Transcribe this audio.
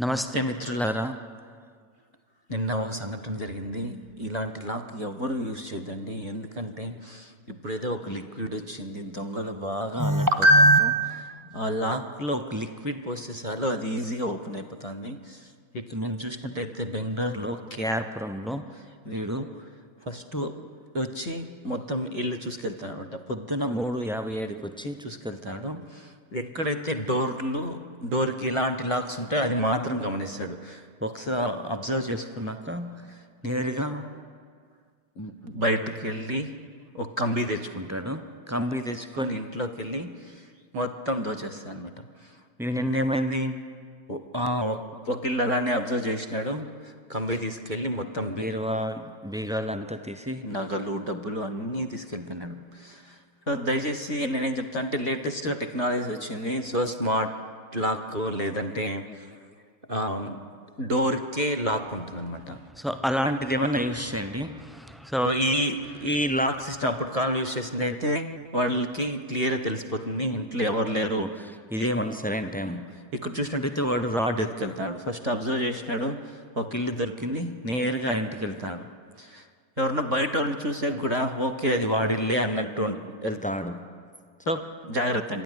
నమస్తే మిత్రులారా. నిన్న ఒక సంఘటన జరిగింది. ఇలాంటి లాక్ ఎవ్వరు యూజ్ చేయదండి ఎందుకంటే ఇప్పుడేదో ఒక లిక్విడ్ వచ్చింది. దొంగలు బాగా అన్నట్టున్నారు ఆ లాక్లో ఒక లిక్విడ్ పోస్తే అది ఈజీగా ఓపెన్ అయిపోతుంది. ఇక్కడ మేము చూసినట్టయితే బెంగళూరులో కేఆర్పురంలో వీడు ఫస్ట్ వచ్చి మొత్తం ఇల్లు చూసుకెళ్తాడు అనమాట పొద్దున మూడు యాభై ఏడుకి వచ్చి చూసుకెళ్తాడు. ఎక్కడైతే డోర్లు డోర్కి ఎలాంటి లాక్స్ ఉంటాయో అది మాత్రం గమనిస్తాడు. ఒకసారి అబ్జర్వ్ చేసుకున్నాక నేరుగా బయటకు వెళ్ళి ఒక కంబి తెచ్చుకుంటాడు. కంబి తెచ్చుకొని ఇంట్లోకి వెళ్ళి మొత్తం దోచేస్తాను అనమాట వీడు నిన్న ఏమైంది ఒక ఇల్లరాన్ని అబ్జర్వ్ చేసినాడు. కంబి తీసుకెళ్ళి మొత్తం బీరువా బీగాలు అంతా తీసి నగలు డబ్బులు అన్నీ తీసుకెళ్తున్నాడు. సో దయచేసి నేనేం చెప్తా అంటే లేటెస్ట్గా టెక్నాలజీ వచ్చింది. సో స్మార్ట్ లాక్ లేదంటే డోర్కే లాక్ ఉంటుంది అనమాట సో అలాంటిది ఏమైనా యూజ్ చేయండి. సో ఈ ఈ లాక్ సిస్టమ్ అప్పుడు కాలం యూజ్ చేసింది అయితే వాళ్ళకి క్లియర్గా తెలిసిపోతుంది. ఇంట్లో ఎవరు లేరు ఇదేమన్నా సరైన టైం ఇక్కడ చూసినట్టయితే వాడు రాడ్ ఎత్తుకెళ్తాడు. ఫస్ట్ అబ్జర్వ్ చేసినాడు ఒక ఇల్లు దొరికింది నేరుగా ఇంటికి వెళ్తాడు. ఎవరన్నా బయట వాళ్ళు చూసే కూడా ఓకే అది వాడిల్లే అన్నట్టు వెళ్తాడు. సో జాగ్రత్త అండి